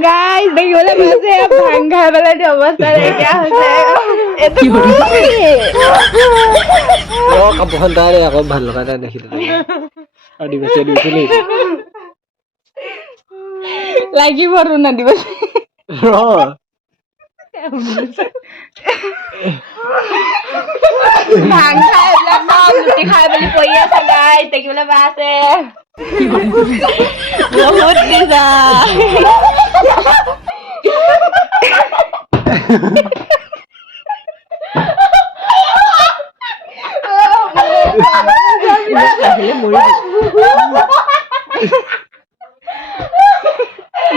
Guys देखिबले बसे भांग खाइ बेला दे अवस्था क्या হৈছে এটো ও কাপখন তাৰে আকৌ ভাল লগা নাই দেখিলে আদিবাসী লৈ লাগিব আৰু না দিবস ৰ ভাং খাই সব লুটি খাই বুলি কৈ আছে গাইস দেখিবলে বাছে বহুত দিছা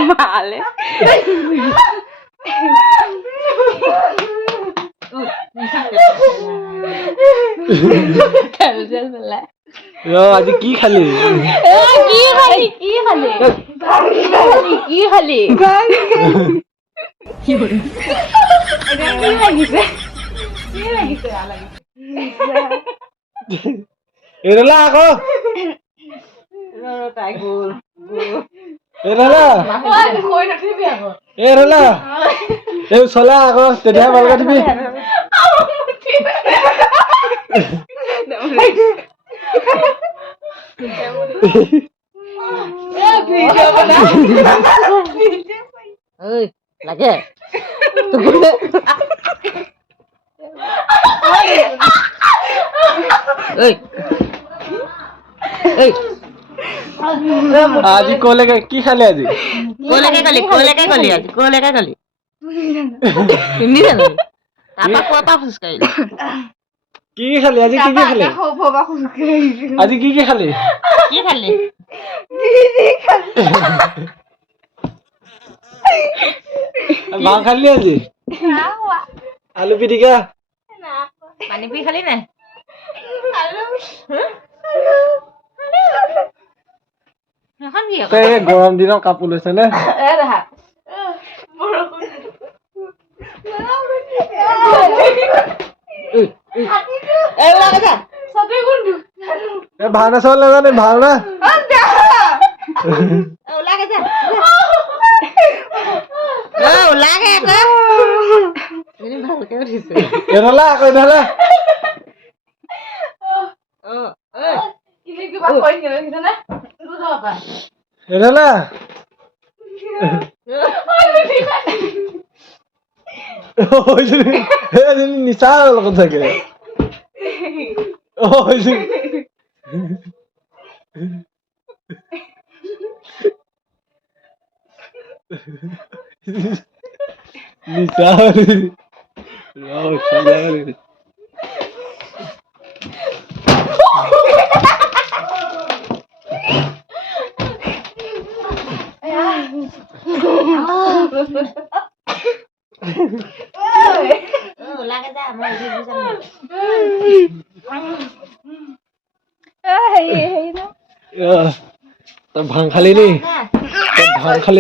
Vale. আজি কি খালি কি খালি কি হল এটা কি লাগিছে এৰলা আকৌ তাই গল এৰলা কই নাথিবি আকৌ এৰলা এই চলা আকৌ তেতিয়া ভালকৈ থবি ভিডিও বনা ঐ লাগে আজি কলেকে কি খালি আজি কলেকে গলি আজি তুমি জানো আপা কোৱা ফুসকাই কি খালি আজি কি খালি আজি কি খালি ভাং খালি আজি আলু পিটিকা পানী পি খালি নাই এখন কি তই গৰম দিনৰ কাপোৰ লৈছ নে এ দেখা এ ভাওনা চাব নাজানে ভাওনা এৰলা আকৌ এৰলা এৰলা নিচা লগত থাকে নিচা তই ভাং খালি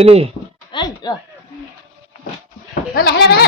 নি লাহে লাহে